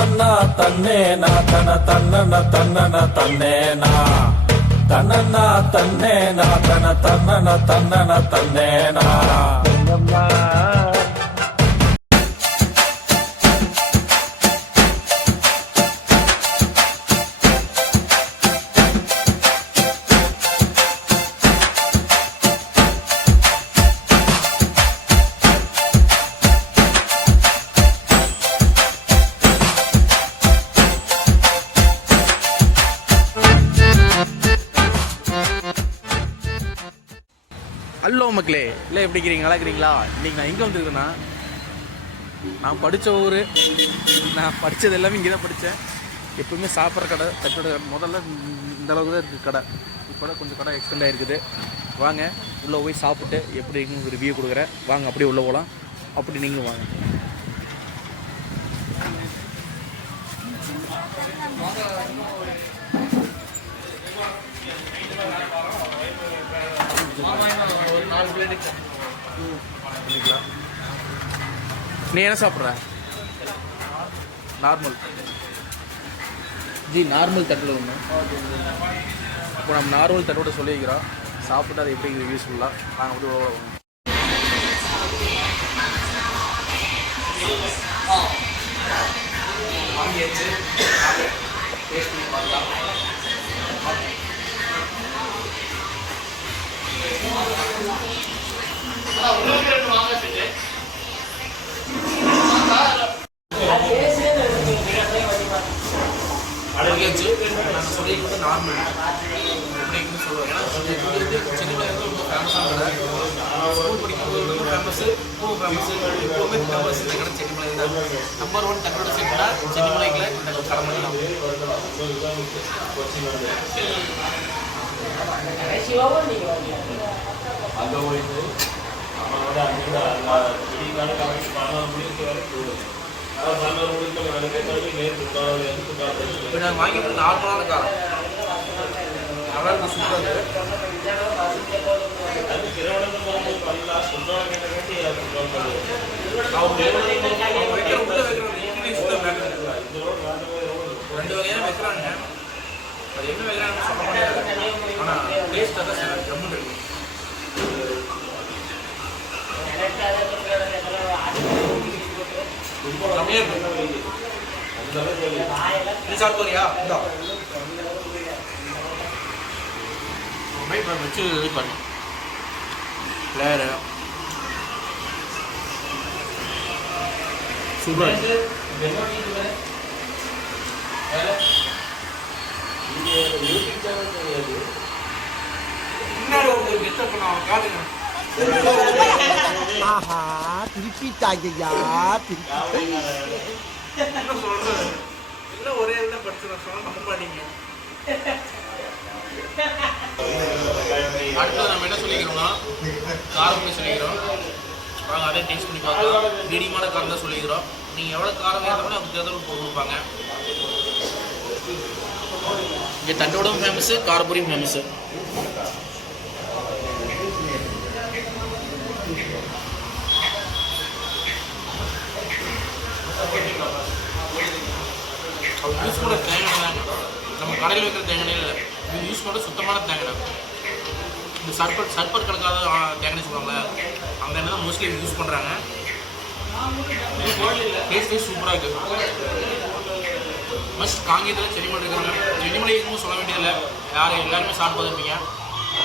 தன்னன்னா தன்னேனா தன தன்னன தன்னன தன்னேனா தன்னன்னா தன்னேனா தன தன்னன தன்னன தன்னேனா. ஹலோ மக்களே, இல்லை எப்படி இருக்கிறீங்க? நல்லா இருக்கிறீங்களா? இன்றைக்கி நான் எங்கே வந்துருக்கேன்னா, நான் படித்த ஊர், நான் படித்தது எல்லாமே இங்கே தான் படித்தேன். எப்போவுமே சாப்பிட்ற கடை, தட்டோட கடை முதல்ல இந்த அளவுக்கு தான் இருக்குது கடை. இப்போ தான் கொஞ்சம் கடை எக்ஸ்டெண்ட் ஆகிருக்குது. வாங்க உள்ளே போய் சாப்பிட்டு எப்படி இருக்குன்னு ரிவ்யூ கொடுக்குறேன். வாங்க அப்படியே உள்ளே போகலாம். அப்படி நீங்களும் வாங்க. நீ என்ன சாப்பிட்ற? நார்மல் ஜி, நார்மல் தட்டில் ஒன்று. இப்போ நம்ம நார்மல் தட்டோட சொல்லி வைக்கிறோம். சாப்பிட்டு அதை எப்படி யூஸ்ஃபுல்லாக நாங்கள் அப்படி வாங்கியாச்சு. டேஸ்ட் பண்ணி பார்க்கலாம். நாங்கள் சொல்லிக்கிறது நார்மல் அப்படின்னு சொல்லுவோம். ஏன்னா சென்னையில் ரொம்ப ஃபேமஸான கடை. ஸ்கூல் படிக்கும்போது ரொம்ப ஃபேமஸு, ரொம்ப ஃபேமஸு, எப்போவுமே ஃபேமஸ் இந்த கடை சென்னிமலை தான். நம்பர் 1 தட்டோட சென்டா சென்னிமலைக்குள்ள இந்த கடை பண்ணலாம். இப்போ நாங்கள் வாங்கிட்டு நார்மலான காரம் நல்லா இருக்கும், சூப்பராக இருக்குது. ரெண்டு வகையான வைக்கிறாங்க. அது என்ன வைக்கிறாங்கன்னு சொல்ல முடியாது. ஆனால் டேஸ்ட் தான் ஜம்முன்னு இருக்கும். நீ சாப்பிட்றியா? வச்சு இது பண்ணு பிளேயரு சூப்பராக திருப்பிட்டாங்கய்யா, ஒரே இதில் படிச்சு நம்ப மாட்டீங்க. அடுத்தது நம்ம என்ன சொல்லிக்கிறோம்னா, காரம் போய் சொல்லிக்கிறோம். நாங்கள் அதே டேஸ்ட் பண்ணி பார்க்கலாம். மீடியமான காரம் தான் சொல்லிக்கிறோம். நீங்கள் எவ்வளோ காரம் வேணுமோ அதுக்கு தகுந்த போட்டு கொடுப்பாங்க. இங்கே தட்டோடும் ஃபேமஸு, காரப்பொரியும் ஃபேமஸு. அவங்க யூஸ் பண்ணுற தேங்காய் தாங்க, நம்ம கடையில் வைக்கிற தேங்காய் இல்லை. இது யூஸ் பண்ணுற சுத்தமான தேங்காய். இந்த சர்பர் கணக்காத தேங்காய் சொல்லுவாங்களே, அந்த எண்ணெய் தான் மோஸ்ட்லி யூஸ் பண்ணுறாங்க. டேஸ்ட் சூப்பராக இருக்குது. மஸ்ட் காங்கேயத்தில் சென்னிமலை இருக்கிறாங்க. சென்னிமலை எதுவும் சொல்ல வேண்டியதில்லை, எல்லாருமே சாப்பிட்டு பார்த்துருப்பீங்க.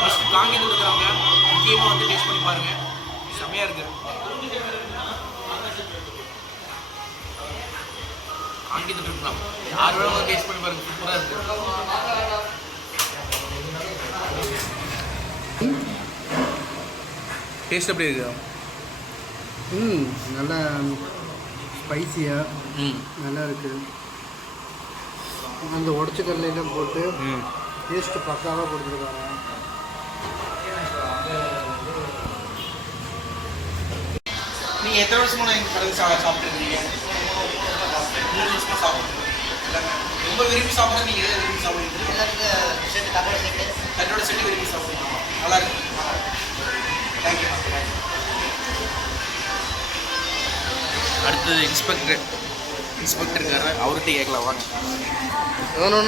மஸ்ட் காங்கேயத்தில் இருக்கிறவங்க முக்கியமாக வந்து டேஸ்ட் பண்ணி பாருங்கள், செம்மையாக இருக்குது. காங்கேயத்தில் இருக்கலாம், யார் வேணாலும் டேஸ்ட் பண்ணி பாருங்கள், சூப்பராக இருக்குது. டேஸ்ட் எப்படி இருக்கு? நல்லா ஸ்பைசியாக நல்லா இருக்குது. அந்த உடச்ச கடலையெல்லாம் போட்டு டேஸ்ட்டு பக்காவாக கொடுத்துருக்காங்க. நீங்கள் எத்தனை வருஷமாக எங்கள் கடையில் சாப்பிட்டுருக்கீங்க? 3 வருஷமாக சாப்பிட்றீங்க. ரொம்ப விரும்பி சாப்பிட்றது நீங்கள் எதை விரும்பி சாப்பிடுறீங்க? தட்டோட செட்டு விரும்பி சாப்பிடுறீங்க. நல்லா இருக்கு. தேங்க்யூ. அடுத்தது இன்ஸ்பெக்டர் இன்ஸ்பெக்டர் இருக்காரு, அவர்கிட்ட கேட்கலாம் வாங்க. நோ.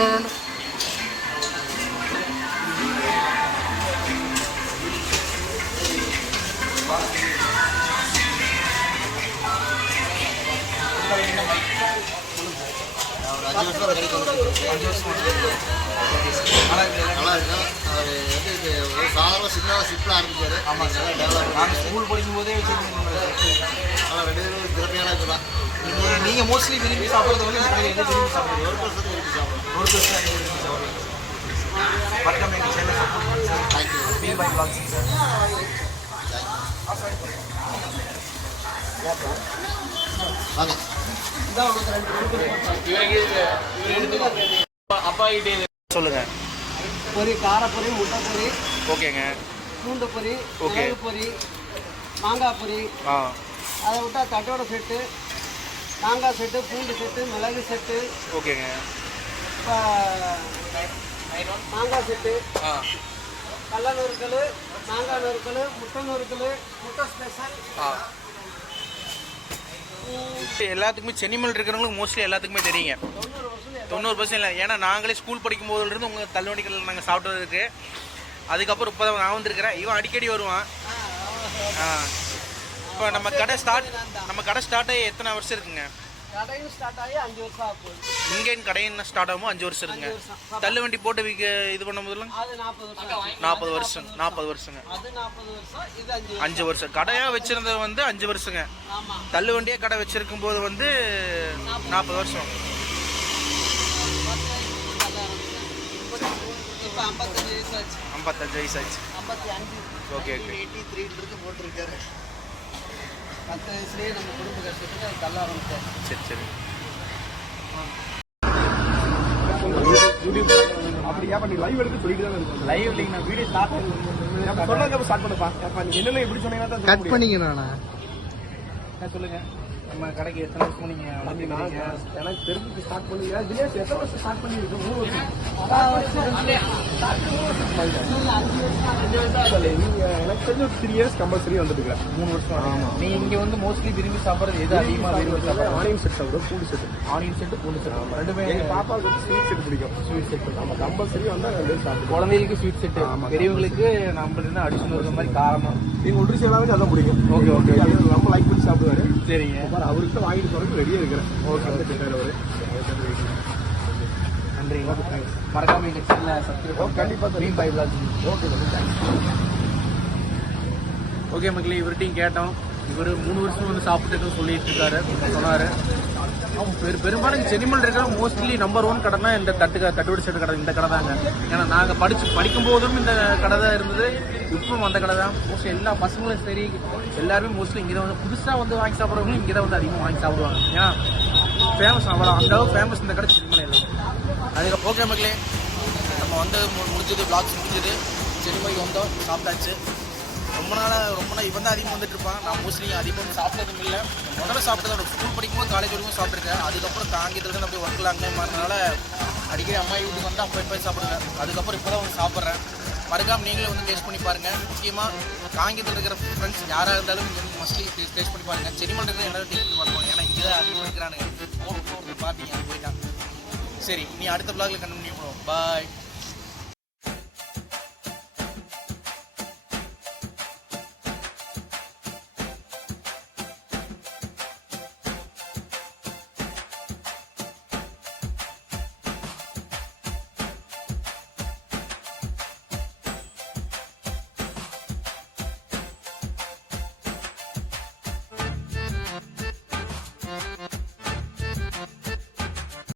நல்லா இருக்கும். அவர் வந்து இது ஒரு சாதாரண சின்ன சிம்பிளாக ஆரம்பிச்சார். ஆமாம் சார், டெவலப். நாங்கள் ஸ்கூல் படிக்கும் போதே வச்சுருக்கீங்க. ஆனால் 2 பேரும் திறமையான இதுதான். நீங்கள் மோஸ்ட்லி விரும்பி சாப்பிட்றது வந்து எது விரும்பி சாப்பிடுறது? ஒரு பர்சன்ட் விரும்பி சாப்பிடுவோம். ஒரு பெருசாக விரும்பி சாப்பிடுறது. மறக்காம எங்கள் சேனல் சப்போர்ட் பண்ணுங்க sir. Thank you. Feel by vlogs sir. வாங்க. அப்பா கிட்டே சொல்லுங்க. பொரி, காரப்பொரி, முட்டை பொரி, ஓகேங்க. பூண்டு பொரி, ஓகே. மிளகு பொரி, மாங்காய் பொரி. ஆ அதை விட்டா தட்டோட செட்டு, மாங்காய் செட்டு, பூண்டு செட்டு, மிளகு செட்டு, ஓகேங்க. இப்போ மாங்காய் செட்டு, ஆ கடல நொறுக்கல், மாங்காய் நொறுக்கல், முட்டை நொறுக்கல், முட்டை ஸ்பெஷல். ஆ எல்லாத்துக்குமே சென்னிமல் இருக்கிறவங்களுக்கு மோஸ்ட்லி எல்லாத்துக்குமே தெரியுங்க. 90% இல்லை. ஏன்னா நாங்களே ஸ்கூல் படிக்கும் போதுலேருந்து உங்கள் தள்ளுவண்டிகள் நாங்கள் சாப்பிட்டதுக்கு. அதுக்கப்புறம் இப்போ தான் நான் வந்திருக்கிறேன். இவன் அடிக்கடி வருவான். இப்போ நம்ம கடை ஸ்டார்ட் ஆகி எத்தனை வருஷம் இருக்குங்க? கடையும் ஸ்டார்ட் ஆகி 5 வருஷம் ஆகும். இங்கே கடைன்னு ஸ்டார்ட் ஆகும் 5 வருஷம் இருக்குங்க. தள்ளுவண்டி போட்டு இது பண்ணும் போதெல்லாம் அது 40 வருஷம். 40 வருஷம் 40 வருஷங்க. அது 40 வருஷம். இது 5 வருஷம். கடையாக வச்சுருந்தது வந்து 5 வருஷங்க. ஆமாம். தள்ளுவண்டியே கடை வச்சுருக்கும் போது வந்து 40 வருஷம். இப்போ 55 வயசு ஆச்சு. 55 வயசு ஆச்சு. 55. ஓகே. 83 இருக்கு போட்டிருக்காரு. 10 வயசுலேயே நம்ம குடும்ப கஷ்டத்துக்கு அது தள்ள ஆரம்பிச்சார். சரி. அப்படியா பண்ணி லைவ் எடுத்து சொல்லிட்டு தான் இருக்கோம். லைவ் இல்லைங்க, நான் வீடியோ ஸ்டார்ட் சொன்னாங்க ஸ்டார்ட் பண்ணுப்பா. அப்ப நீங்க என்னென்ன எப்படி சொன்னீங்கன்னா தான் கட் பண்ணிங்க. நானா சொல்லுங்க. நம்ம கடைக்கு எத்தனை வருஷம் நீங்க வந்தீங்க? எனக்கு தெரிஞ்சு ஸ்டார்ட் பண்ணி தினேஷ் எத்தனை வருஷம் ஸ்டார்ட் பண்ணிருக்கு? 3 வருஷம். நீங்க எனக்கு தெரிஞ்ச 3 இயர்ஸ் கம்பல்சரி வந்துட்டு 3 வருஷம். நீ இங்க வந்து மோஸ்ட்லி விரும்பி சாப்பிட்றது எது அதிகமா விரும்பி சாப்பிட்றது? ஆனியன் செட் சாப்பிடும், பூண்டு செட். ஆனியன் செட்டு, பூண்டு செட்டு ரெண்டுமே. எங்க பாப்பாவுக்கு வந்து ஸ்வீட் செட் பிடிக்கும். ஸ்வீட் செட் நம்ம கம்பல்சரி வந்தா 2 சாப்பிடுவோம். குழந்தைகளுக்கு ஸ்வீட் செட்டு, பெரியவங்களுக்கு நம்மளுக்கு அடிஷனல் இருக்கிற மாதிரி காரமா. எங்க ஒன்று எல்லாமே அதான் பிடிக்கும். ஓகே. அது ரொம்ப லைக் பண்ணி சாப்பிடுவாரு. சரிங்க. அவருக்கு வாங்கிட்டு போறதுக்கு ரெடியா இருக்கிறேன். ஓகே. நன்றி. மறக்காம எங்க சேனலை சப்ஸ்கிரைப் கண்டிப்பா feel by vlogs. Okay. Okay மக்களே, இவர்கிட்டையும் கேட்டோம். இவர் 3 வருஷம் வந்து சாப்பிட்டு சொல்லிட்டு இருக்காரு, சொன்னார். பெரும்பாலும் சென்னிமல் இருக்கிற மோஸ்ட்லி நம்பர் 1 கடைனா இந்த தட்டுவடி செட்டு கடை, இந்த கடை தாங்க. ஏன்னா நாங்கள் படிக்கும் போதும் இந்த கடை தான் இருந்தது, இப்பவும் அந்த கடை தான். மோஸ்ட்லி எல்லா பசங்களும் சரி எல்லாருமே மோஸ்ட்லி இங்கே தான் வந்து புதுசாக வந்து வாங்கி சாப்பிட்றவங்களும் இங்கே தான் வந்து அதிகமாக வாங்கி சாப்பிடுவாங்க. ஏன்னா ஃபேமஸ், அவ்வளோ அந்த அளவுக்கு ஃபேமஸ் இந்த கடை சென்னிமலை எல்லாம். அதுக்கு ஓகே மக்களே, நம்ம வந்து முடிஞ்சது, வ்ளாக்ஸ் முடிஞ்சது. சென்னிமலைக்கு வந்தோம், சாப்பிட்டாச்சு. ரொம்ப நாள் இவன் தான் அதிகமாக வந்துட்டு இருப்பான். நான் மோஸ்ட்லி அதிகமாக சாப்பிட்டதும் இல்லை. முதல்ல சாப்பிட்டது ஸ்கூல் படிக்கும்போது, காலேஜ் வரைக்கும் சாப்பிட்ருக்கேன். அதுக்கப்புறம் காங்கியத்தில் நான் போய் ஒர்க்கில் அங்கே மாறினால அடிக்கடி அம்மா வீட்டுக்கு வந்தால் அப்போ போய் சாப்பிடுவேன். அதுக்கப்புறம் இப்போ தான் வந்து சாப்பிட்றேன். மறக்காம நீங்களே வந்து டேஸ்ட் பண்ணி பாருங்கள். முக்கியமாக காங்கியத்தில் இருக்கிற ஃப்ரெண்ட்ஸ் யாராக இருந்தாலும் இங்கே வந்து மோஸ்ட்லி டேஸ்ட் பண்ணி பாருங்கள். சென்னிமலை இருக்கிற எல்லாரும் டேஸ்ட் பண்ணி பாருங்க. ஏன்னா இங்கே தான் அதிகமாக இருக்கிறானுங்க. போகிறது பார்த்தீங்க போயிட்டான். சரி, நீ அடுத்த வ்ளாகில் கண்டினியூ பண்ணுவோம். பாய்.